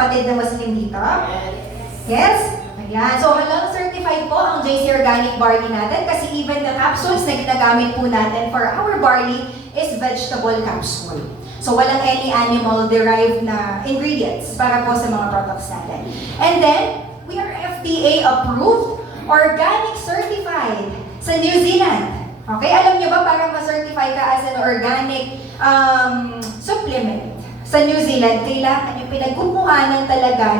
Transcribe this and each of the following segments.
kapatid na Muslim dito? Yes? Ayan. So halang certified po ang JC Organic Barley natin kasi even the capsules na ginagamit po natin for our barley is vegetable capsule. So walang any animal-derived na ingredients para po sa mga products natin. And then, we are FDA approved, organic certified sa New Zealand. Okay, alam niyo ba para ma-certify ka as an organic supplement sa New Zealand, kailangan yung pinagkukuhanan talaga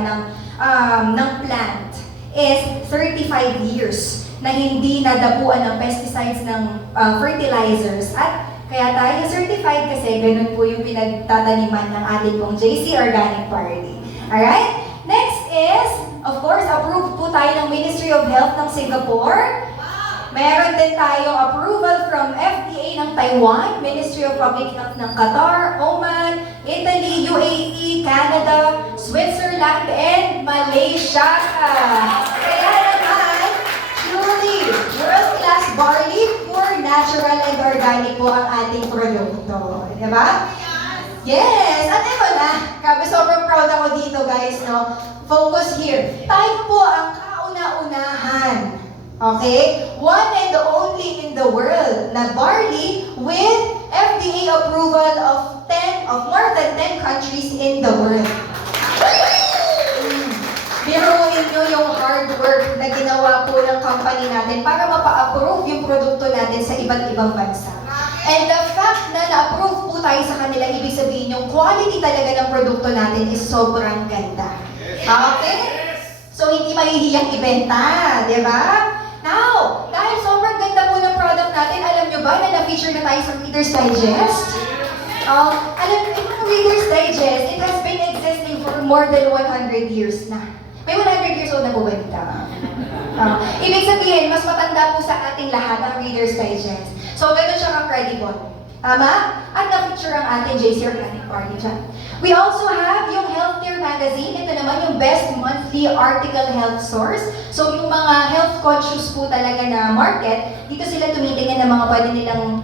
ng plant is 35 years na hindi nadapuan ng pesticides ng fertilizers at kaya tayo certified kasi ganun po yung pinagtataniman ng ating pong JC Organic Barley. Alright? Next is, of course, approved po tayo ng Ministry of Health ng Singapore. Meron din tayong approval from FDA ng Taiwan, Ministry of Public Health ng Qatar, Oman, Italy, UAE, Canada, Switzerland, and Malaysia. Kaya naman, truly, world-class barley, pure, natural, and organic po ang ating produkto. Diba? Yes! At ito na, grabe, sobrang proud ako dito guys, no? Focus here. Tayo po ang kauna-unahan. Okay? One and the only in the world na barley with FDA approval of more than 10 countries in the world. Biruin nyo yung hard work na ginawa po ng company natin para mapa-approve yung produkto natin sa iba't ibang bansa. And the fact na na-approve po tayo sa kanila, ibig sabihin yung quality talaga ng produkto natin is sobrang ganda. Okay? So, hindi mahihiyang ibenta, di ba? Now, dahil sobrang ganda po ng product natin, alam nyo ba na na-feature na tayo sa Reader's Digest? Alam nyo, yung Reader's Digest, it has been existing for more than 100 years na. May 100 years old na po ba dito? Ibig sabihin, mas matanda po sa ating lahat ang Reader's Digest. So, ganun siya ka-credible. Tama? At na-feature ang ating JC Organic Barley dyan. We also have yung Healthier Magazine. Ito naman yung best monthly article health source. So, yung mga health conscious po talaga na market, dito sila tumitingin ng mga pwede nilang